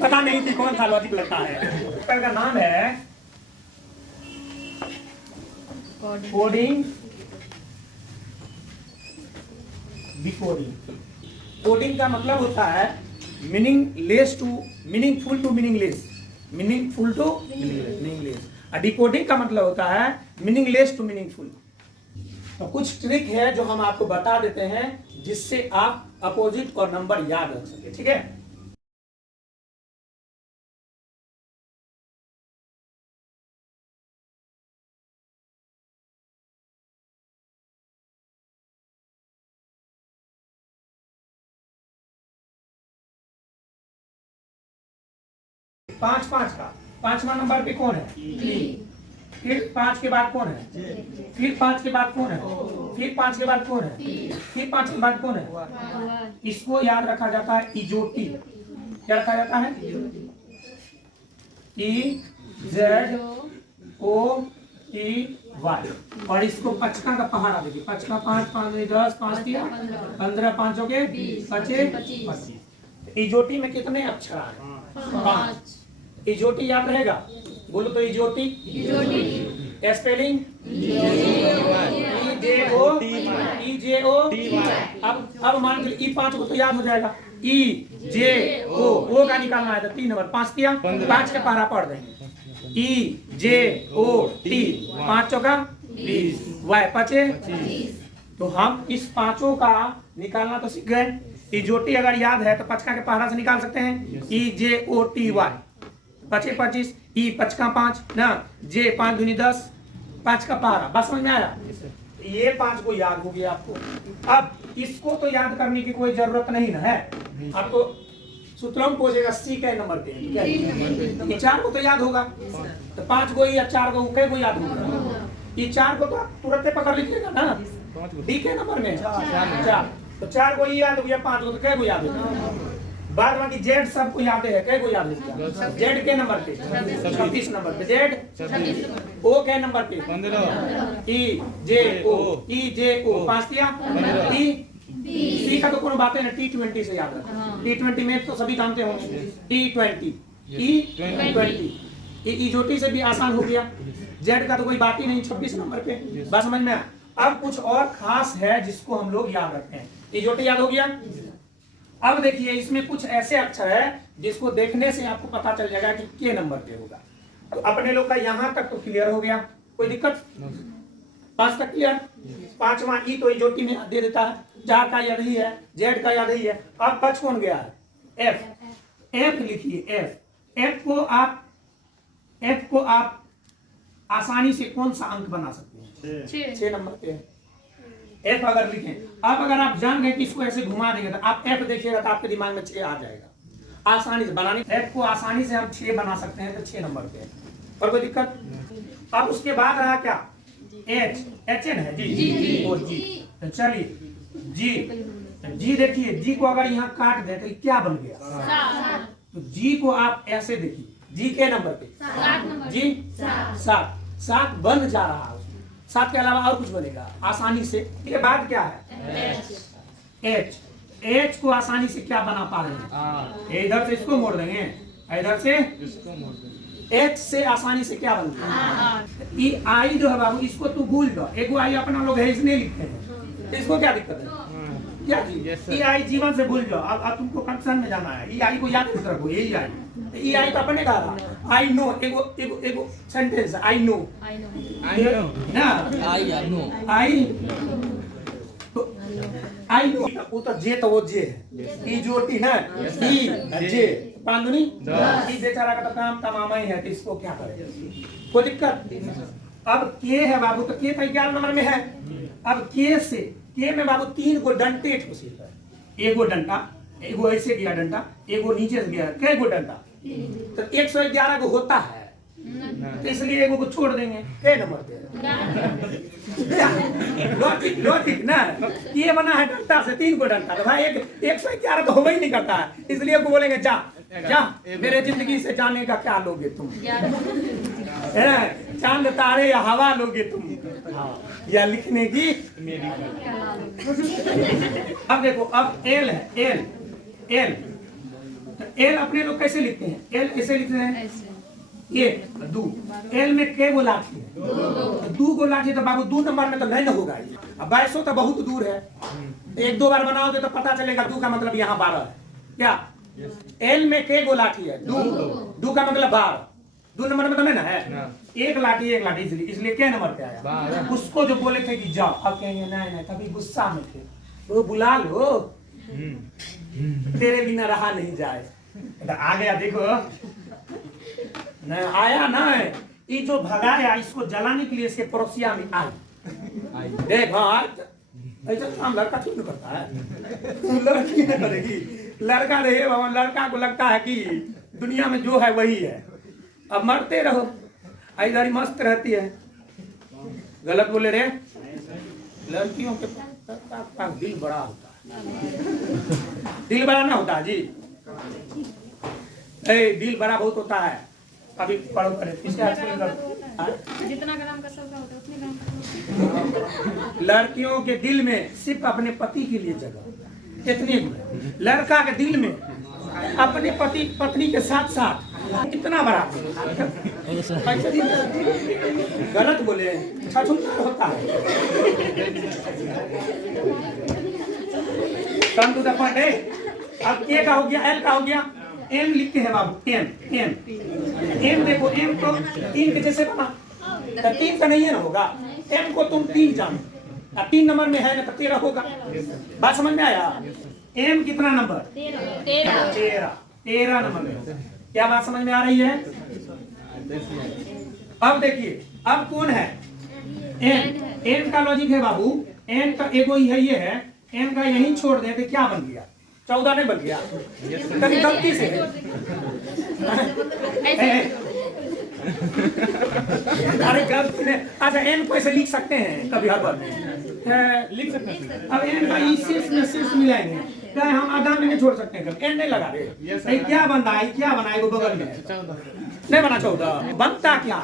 पता नहीं थी कौन सा लॉजिक लगता है। पेपर का नाम है कोडिंग डिकोडिंग। कोडिंग का मतलब होता है meaningless to meaningful to meaningless, meaningful to meaningless. Decoding का मतलब होता है मीनिंगलेस टू मीनिंगफुल। तो कुछ ट्रिक है जो हम आपको बता देते हैं जिससे आप अपोजिट और नंबर याद रख सके। ठीक है, 5 का 5वां नंबर पे कौन है? फिर 5 के बाद कौन है? फिर 5 के बाद कौन है? फिर 5 के बाद कौन है? फिर 5 के बाद कौन है? इसको याद रखा जाता है इजोटी। क्या रखा जाता है? EZOTY। और इसको पचका का पहाड़ा देखिए, पचका 5 5 10 5 दिया 15 5 हो गए 25। इजोटी में कितने अक्षर हैं? 5। इजोटी याद रहेगा? बोलो तो इजोटी। Spelling EJO। अब मान लीजिए E5 को तो याद हो जाएगा। EJO का निकालना है तो 3 नंबर 5 दिया 5 का पहरा पढ़ देंगे। EJOT 5 चौका 20 Y 25। तो हम इस पांचों का निकालना तो सीख गए। इजोटी अगर याद है तो पचका के पहरा से निकाल सकते हैं। EJOTY 25 25 ई 5 का 5 ना J 5 दूनी 10 5 का पहरा। बस समझ में आया? ये 5 को याद हो गया आपको। अब इसको तो याद करने की कोई जरूरत नहीं ना है आपको। सूत्रम पूछेगा C के नंबर पे, ये 4 को तो याद होगा तो 5 को या 4 को कै को याद होगा? ये 4 को तो आप तुरंत पकड़ लीजिएगा ना, D के नंबर में 4 तो 4 को याद हो गया, 5 को तो कै को याद होगा? बाद बाकी जेड सबको याद है, कै को याद है? जेड के नंबर पे 26 नंबर पे जेड, ओ के नंबर पे 15, EJO 5 दिया, टी का तो कोनो बात है ना, T20 से याद रखना। T20 में तो सभी जानते होंगे T20 इजोटी से भी आसान हो गया। जेड का तो कोई बात ही नहीं 26 नंबर पे। बस समझ में। अब कुछ और खास है जिसको हम लोग याद रखते हैं। इजोटी याद हो गया। अब देखिए इसमें कुछ ऐसे अक्षर है जिसको देखने से आपको पता चल जाएगा कि के नंबर पे होगा। तो अपने लोग का यहाँ तक तो क्लियर हो गया, कोई दिक्कत? 5 तक क्लियर। 5वां ई तो इजोटी में दे देता है, 4 का याद ही है, जेड का याद ही है। अब बच कौन गया है? एफ। एफ लिखिए एफ। एफ को आप आसानी से कौन सा अंक बना सकते हैं? 6 नंबर पे है एफ अगर लिखें। अब अगर आप जान गए कि इसको ऐसे घुमा देंगे तो आप एफ देखिएगा तो आपके दिमाग में 6 आ जाएगा। आसानी से बनाने एफ को आसानी से हम 6 बना सकते हैं तो 6 नंबर पे है। और कोई दिक्कत? अब उसके बाद रहा क्या? एच एन है जी और जी। तो चलिए जी देखिए, जी को अगर यहाँ काट दे तो क्या बन गया? तो जी को आप ऐसे देखिए, जी के नंबर पे जी 7 बन जा रहा है। 7 के अलावा और कुछ बनेगा आसानी से। इसके बाद क्या है? एच को आसानी से क्या बना पा रहे हैं? इधर से इसको मोड़ देंगे, इधर से इसको मोड़ देंगे। एच से आसानी से क्या बनता है? आई जो है बाबू इसको तू भूल जाओ। एक आई अपना लोग है इसने लिखते हैं, इसको क्या दिक्कत है? क्या चीज? आई जीवन से भूल जाओ। अब तुमको कंक्शन में जाना है, आई को याद रखो। यही आई तो अपने का रहा। आई नो एगो सेंटेंस आई नो ना, आई नो वो तो जे तो वो जे है। इजोटी ना जे पांडुनी बेचारा का तो काम तमाम ही है, तो इसको क्या करें? कोई दिक्कत? अब के है बाबू, तो के 11 नंबर में है। अब के में बाबू 3 को डंटे ठोसेगा। एगो डंटा, एगो ऐसे गया डंटा, एगो नीचे से गया, कै गो डंटा? तो 111 को होता है, तो इसलिए एगो को छोड़ देंगे। के नंबर पे लॉजिक ना, ये बना है डंटा से 3 को डंटा। तो भाई 111 तो होगा ही नहीं करता है, इसलिए को बोलेंगे जा मेरे जिंदगी से जाने का क्या लोगे तुम? चांद तारे या हवा लोगे तुम? या लिखने की। अब देखो, अब एल है, एल एल तो एल अपने लोग कैसे लिखते हैं? एल कैसे लिखते हैं? एक दो। एल में के गो लाठी है? दो गो लाठी। तो बाबू 2 नंबर में तो नहीं ना होगा। अब 2200 तो बहुत दूर है, एक दो बार बनाओगे तो पता चलेगा 2 का मतलब यहाँ 12 है क्या? एल में के गो लाठी है? 2 का मतलब 12। 2 नंबर में तो नहीं ना है। एक लाठी इसलिए क्या नंबर पे आया? उसको जो बोले थे कि जाओ, अब कहेंगे नहीं कभी गुस्सा में थे, वो बुला लो, तेरे बिना रहा नहीं जाए। तो आ गया, देखो न आया ना, ये जो भगाया इसको जलाने के लिए इसके पड़ोसिया में आई। देख हाँ, ऐसा काम लड़का क्यों नहीं करता है? लड़की नहीं करेगी, लड़का रहे बाबा। लड़का को लगता है कि दुनिया में जो है वही है, अब मरते रहो, इधर ही मस्त रहती है। गलत बोले रे। लड़कियों के पास दिल बड़ा होता है। दिल बड़ा ना होता जी, दिल बड़ा बहुत होता है। अभी पढ़ो करे जितना ग्राम का सौदा होता है उतने ग्राम का। लड़कियों के दिल में सिर्फ अपने पति के लिए जगह, इतनी। लड़का के दिल में अपने पति पत्नी के साथ साथ कितना बड़ा। गलत बोले, छछूंदर होता है। Come to the point. अब के का हो गया, एल का हो गया। एम लिखते हैं बाबू, एम एम एम। देखो एम तो 3 के जैसे बना, तो 3 का नहीं है ना होगा। एम को तुम 3 जानो, 3 नंबर में है ना तो 13 होगा। बात समझ में आया? एम कितना नंबर? 13 नंबर में। क्या बात समझ में आ रही है? अब देखिए, अब कौन है? एन। एन का लॉजिक है बाबू, एन का एगो ही है, ये है। एन का यही छोड़ दे तो क्या बन गया? 14 नहीं बन गया? कभी गलती से अरे गलती ने। अच्छा, एन को ऐसे लिख सकते हैं कभी हर बार लिख सकते हैं। अब एन का शेष मिलाएंगे, क्या हम आधा में नहीं छोड़ सकते हैं? एन नहीं लगा रहे। क्या बन रहा है? क्या बना है? वो बगल में नहीं बना 14, बनता क्या?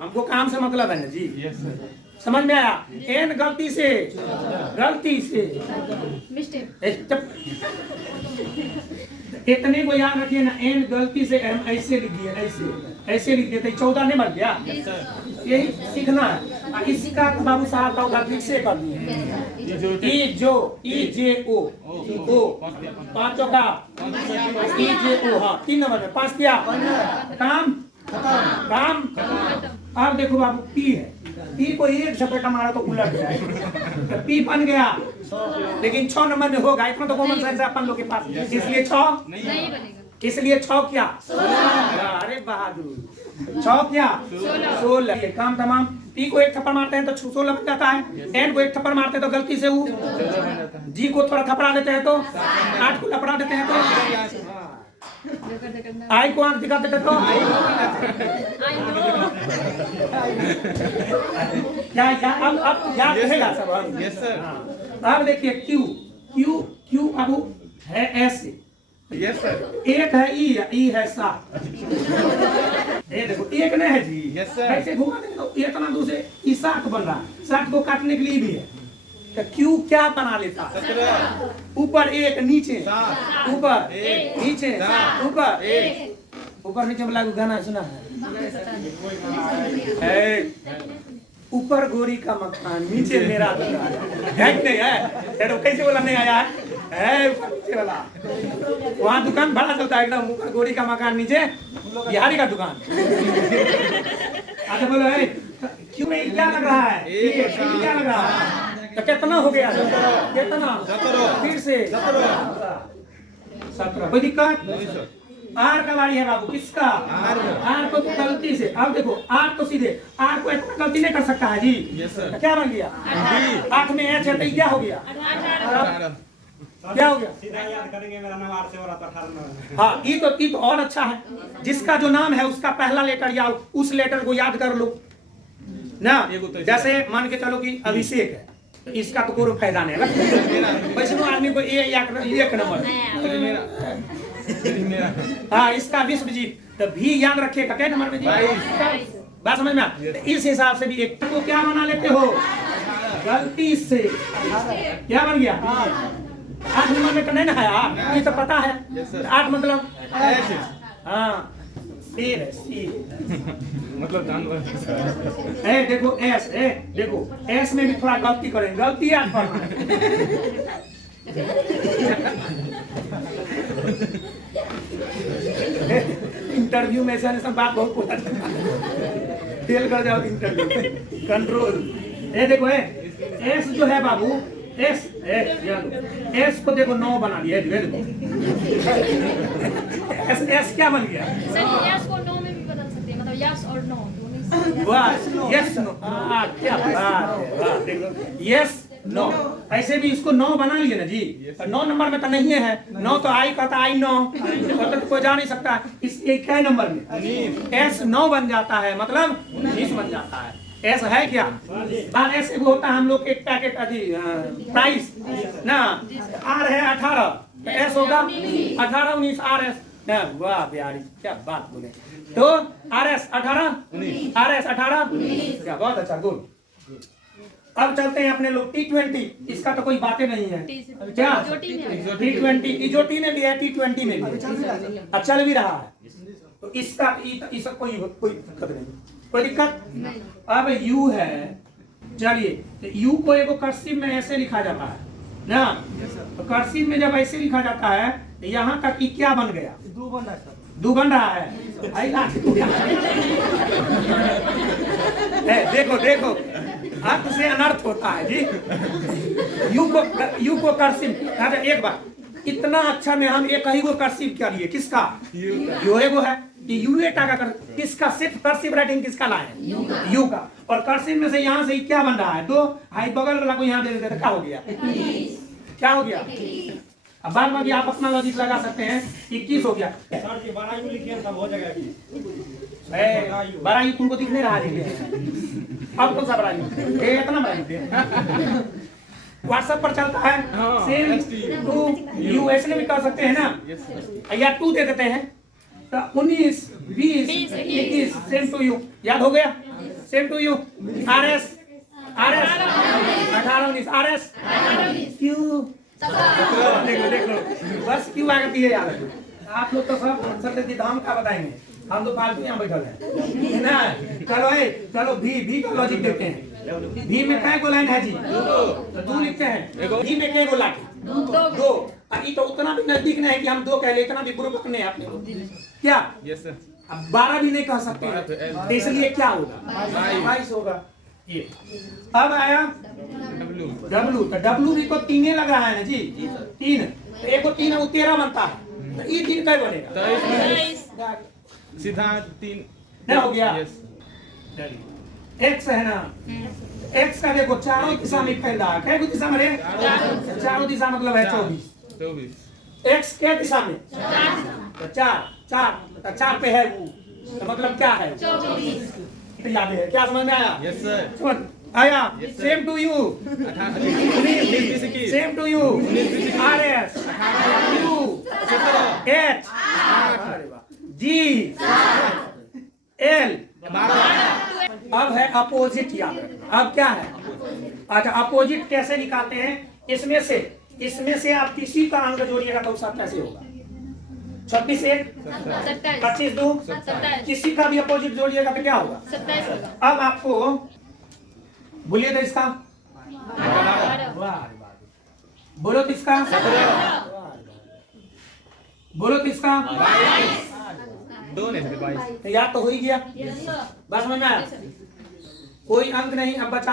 हमको काम से मतलब है ना जी। समझ में आया? एन गलती से इतने को याद रखिए ना। एन गलती से हम ऐसे लिख दिए, ऐसे लिख दिए, 14 नहीं बन गया। यही सीखना है। इसका बाबू साहब का ठीक से कर दिए। ई जे ओ 5 का ई जे ओ। हाँ, 3 नंबर में 5 किया, काम। अब देखो बाबू, पी है। पी को एक झपटा मारा तो उलट जाए, तो पी बन गया। लेकिन 6 नंबर में होगा, इतना तो कॉमन सेंस है अपन लोग के पास, इसलिए 6 नहीं बनेगा। इसलिए 6 क्या? 16। अरे बहादुर, 6 क्या? 16। काम तमाम। पी को एक थप्पड़ मारते हैं तो 16 बन जाता है। एन को एक थप्पड़ मारते हैं तो गलती से वो, जी को थोड़ा थपड़ा देते हैं तो 8 को लपड़ा देते हैं तो, आई को आंख दिखा देते तो क्या अब याद रहेगा सब? Yes sir. अब देखिए क्यू बाबू है ऐसे। Yes sir. एक है ई है 7। ये देखो एक नहीं है जी। Yes sir. ऐसे घुमा देंगे तो इतना दूर से ई 7 बन रहा है। 7 को काटने के लिए भी है। तो क्यू क्या बना लेता? 17। ऊपर 1, नीचे ऊपर नीचे ऊपर 1, ऊपर नीचे वाला गाना सुना है? ऊपर गोरी का मकान, नीचे मेरा दुकान है कि नहीं है? तो कैसे बोला नहीं आया है? ऊपर नीचे वाला वहाँ दुकान बड़ा चलता है एकदम। ऊपर गोरी का मकान, नीचे बिहारी का दुकान। अच्छा बोलो क्यों नहीं? क्या लग रहा है? क्या लग रहा है? तो कितना हो गया? कितना? 17। फिर से 17। कोई दिक्कत? आर का बारी है बाबू। किसका? आर को गलती से। अब देखो आर तो सीधे, आर को गलती नहीं कर सकता है जी। तो क्या बन गया? 8 में एच है तो क्या हो गया? क्या हो गया? सीधा याद करेंगे, मेरा नाम आर से हो रहा था 18। हाँ, ई तो और अच्छा है। जिसका जो नाम है उसका पहला लेटर या उस लेटर को याद कर लो ना। जैसे मान के चलो कि अभिषेक है, इसका तो कोई फायदा नहीं है। वैसे आदमी को एक नंबर। हाँ, इसका विश्वजीत, तो भी याद रखिएगा। क्या नंबर में जी? बात समझ में आ? तो इस हिसाब से भी एक को क्या बना लेते हो गलती से, क्या बन गया 8 नंबर में तो नहीं ना है आप, ये तो पता है 8 मतलब हाँ सी है, सी मतलब जानवर ए देखो एस, ए देखो एस में भी थोड़ा गलती करें, गलती याद करना इंटरव्यू में ऐसा बात बहुत बोला फेल कर जाओ इंटरव्यू कंट्रोल। ए देखो एस जो है बाबू एस एस को देखो 9 बना दिया, देखो एस क्या बन गया सर यस को नो में भी बदल सकते हैं, मतलब यस और नो दोनों ही। वाह यस नो, क्या बात है, वाह देखो यस नो, ऐसे भी इसको 9 बना लिए ना जी। 9 नंबर में तो नहीं है 9, तो आई कहता आई 9 तो कोई जा नहीं सकता। इस एक क्या नंबर में एस 9 बन जाता है, मतलब 19 बन जाता है। एस है क्या बार ऐसे भी होता है, हम लोग एक पैकेट प्राइस ना आर है 18 तो एस होगा 18 19 आर एस ना। वाह बिहारी क्या बात बोले, तो आर एस 18 आर एस 18 क्या बहुत अच्छा गुड। अब चलते हैं अपने लोग T20, इसका तो कोई बातें नहीं है क्या T20 इजोटी में भी है T20 में भी है, चल भी रहा है, तो इसका कोई दिक्कत नहीं, कोई दिक्कत। अब U है, चलिए तो U को एक कर्सिव में ऐसे लिखा जाता है ना, तो कर्सिव में जब ऐसे लिखा जाता है तो यहाँ तक कि क्या बन गया 2 बन रहा है देखो देखो अर्थ से अनर्थ होता है जी। यू को कर्सिव, एक बार इतना अच्छा में हम एक ही को कर्सिव क्या लिए, किसका यू एगो है कि यू एटा का किसका सिर्फ कर्सिव राइटिंग किसका लाए यू का, और कर्सिव में से यहाँ से क्या बन रहा है 2, हाई बगल वाला को यहाँ दे देते क्या हो गया, क्या हो गया। अब बाद में भी आप अपना लॉजिक लगा सकते हैं 21 हो गया। सर जी 12 यू लिखिए सब हो जाएगा। 12 यू तुमको दिख नहीं रहा है, अब कौन सा बड़ा यू इतना बड़ा यू व्हाट्सएप पर चलता है सेम टू यू, ऐसे भी कर सकते हैं ना, या 2 दे देते हैं तो 19 20 21 सेम टू यू, याद हो गया same to you. R S 18 19 R S Q देख लो बस क्यों आगे दिए यार। आप लोग तो सब सरस्वती धाम का बताएंगे, हम तो फालतू यहाँ बैठल है ना। चलो भी का लॉजिक देखते हैं। भी में क्या लाइन है जी, तो 2 लिखते हैं। भी में क्या लाइन 2, तो उतना भी नजदीक नहीं है कि हम 2 कह ले, इतना भी ग्रुप अपने अपने क्या अब 12 भी नहीं कह सकते, तो इसलिए क्या होगा 22 होगा ये। अब आया W, तो W भी को 3 लग रहा है ना जी 3, तो एक को 3 है वो 13 बनता है, तो ये 3 क्या बनेगा सीधा 3 नहीं हो गया। X है ना, X का देखो चारों दिशा में फैल रहा है, क्या दिशा में रे चारों दिशा मतलब है 24। X क्या दिशा में तो 4 पे है वो, तो मतलब क्या है 24 याद है, क्या समझ में आया यस सर समझ आया। Same to you same to you R S U H G L. अब है अपोजिट याद रखना। अब क्या है अच्छा अपोजिट कैसे निकालते हैं, इसमें से आप किसी का अंक जोड़िएगा तो उसका कैसे होगा 26 1 25 2 किसी का भी अपोजिट जोड़िएगा तो क्या होगा 27 होगा। अब आपको बोलिए तो इसका बोलो तो इसका बोलो तो इसका 2 नहीं थे 22। तो याद तो हो ही गया, बस समझ में आया, कोई अंक नहीं अब बचा।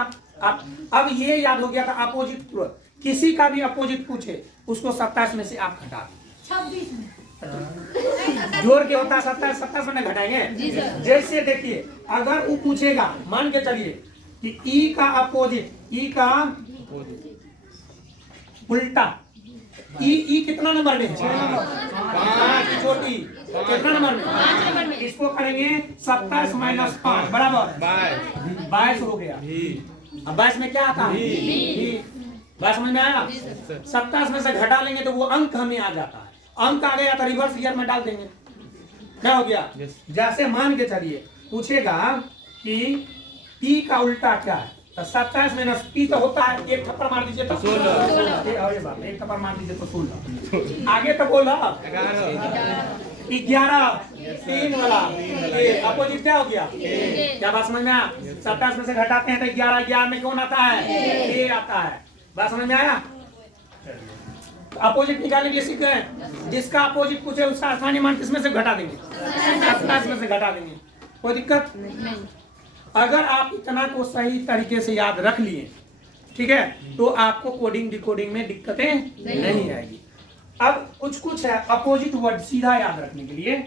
अब ये याद हो गया था अपोजिट, किसी का भी अपोजिट पूछे उसको 27 में से आप घटा जोड़ के होता है 27 में घटाएंगे। जैसे देखिए अगर वो पूछेगा मान के चलिए कि ई का अपोजिट, ई का उल्टा, ई कितना नंबर में है 5 छोटी कितना नंबर में 5 नंबर में, इसको करेंगे 27 माइनस 5 बराबर 22 हो गया। अब 22 में क्या आता है बात समझ में आया। 27 में से घटा लेंगे तो वो अंक हमें आ जाता है, अंक आ गया तो रिवर्स ईयर में डाल देंगे, क्या हो गया जैसे मान के चलिए पूछेगा कि पी का उल्टा क्या है? तो 27 माइनस पी तो होता है, एक थप्पड़ मार दीजिए तो 16। अरे बाप, एक थप्पड़ मार दीजिए तो 16। आगे तो बोला 11 3 वाला ये अपोजिट क्या हो गया? क्या बात समझ में आया? 27 में से घटाते हैं तो 11 में कौन आता है? ए आता है। बात समझ में आया? अपोजिट निकालने के लिए सीख गए। जिसका अपोजिट पूछे उसका स्थानीय मान किसमें से घटा देंगे? 27 में से घटा देंगे। कोई दिक्कत नहीं। अगर आप इतना को सही तरीके से याद रख लिए, ठीक है, तो आपको कोडिंग डिकोडिंग में दिक्कतें नहीं आएगी। अब कुछ है अपोजिट वर्ड सीधा याद रखने के लिए।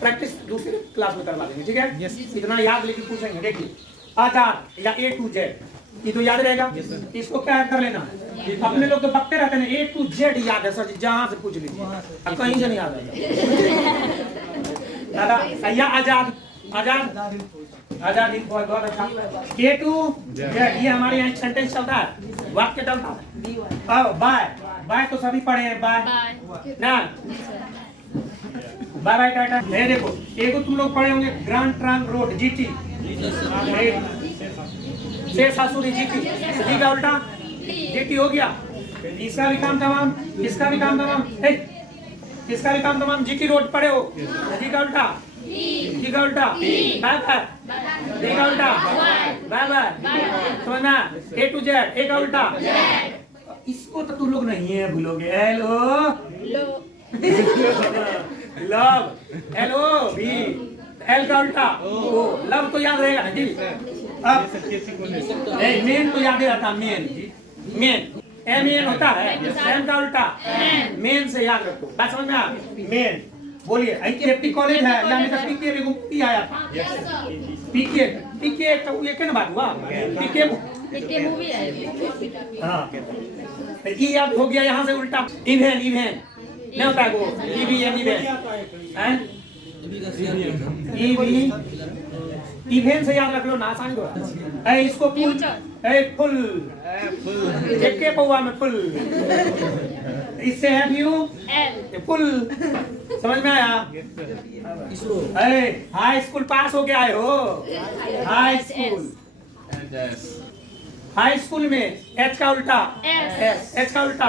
प्रैक्टिस दूसरी क्लास में करवा देंगे, ठीक है? इतना याद लेके पूछेंगे। देखिए आजाद या A to Z, ये तो याद रहेगा। इसको क्या कर लेना है? अपने लोग तो बकते रहते हैं, A to Z याद है सर जी, जहां से पूछ लीजिए, अब कहीं से नहीं याद है दादा। या आजाद बहुत अच्छा। A to Z, ये हमारे यहाँ सेंटेंस चलता है, वाक्य चलता है। अब बाय तो सभी पढ़े हैं, बाय ना, बाय टाटा। ये देखो, एक तुम लोग पढ़े होंगे ग्रांड ट्रांग रोड GT, सासुरी GT, जी का उल्टा GT हो गया। इसका भी काम तमाम, इसका भी काम तमाम, इसका भी काम तमाम। GT रोड पढ़े हो, जी का उल्टा, जी का उल्टा बाय, जी का उल्टा बाय, समझना? A to Z, A का उल्टा। इसको तो तुम लोग नहीं है भूलोगे। हेलो लव, LOV, L का उल्टा ओ, लव तो याद रहेगा ना जी। अब मेन तो याद रहता, मेन MEN होता है, M का उल्टा मेन से याद रखो। बात समझ में आ? मेन बोलिए। IKFT कॉलेज है, यानी कि PK में गुप्ती आया था। PK तो ये क्या बात हुआ? PK मूवी है। हाँ, ये याद हो गया। यहाँ से उल्टा इवेन नहीं होता है वो, इवेन से याद रख लो ना, आसान को। इसको फुल के पौवा में फुल, इससे है व्यू फुल, समझ में आया? हाई स्कूल पास हो के आए हो, हाई स्कूल में H का उल्टा H का उल्टा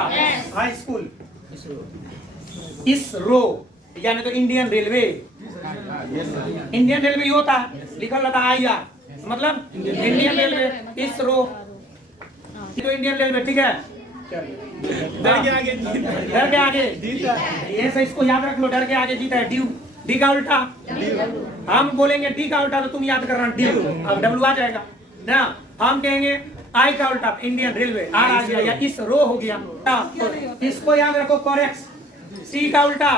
हाई स्कूल। इसरो यानी तो इंडियन रेलवे होता है, लिखा रहता IR, मतलब इंडियन रेलवे। इसरो तो इंडियन रेलवे, ठीक है? डर के आगे ये से इसको याद रख लो, डर के आगे जीता है ड्यू। डी का उल्टा, हम बोलेंगे डी का उल्टा तो तुम याद करना ड्यू, अब W आ जाएगा ना। हम कहेंगे I का उल्टा इंडियन रेलवे, R आ गया, या इसरो हो गया। इसको याद रखो कोरेक्स। C का उल्टा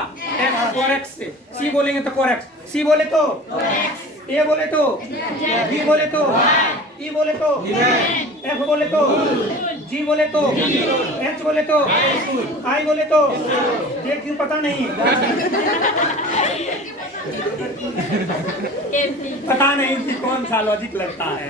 कोरेक्स से, C बोलेंगे तो कोरेक्स, C बोले तो A बोले तो B बोले तो E बोले तो F बोले तो G बोले तो H बोले तो I बोले तो ये क्यों पता नहीं? पता नहीं कि कौन सा लॉजिक लगता है।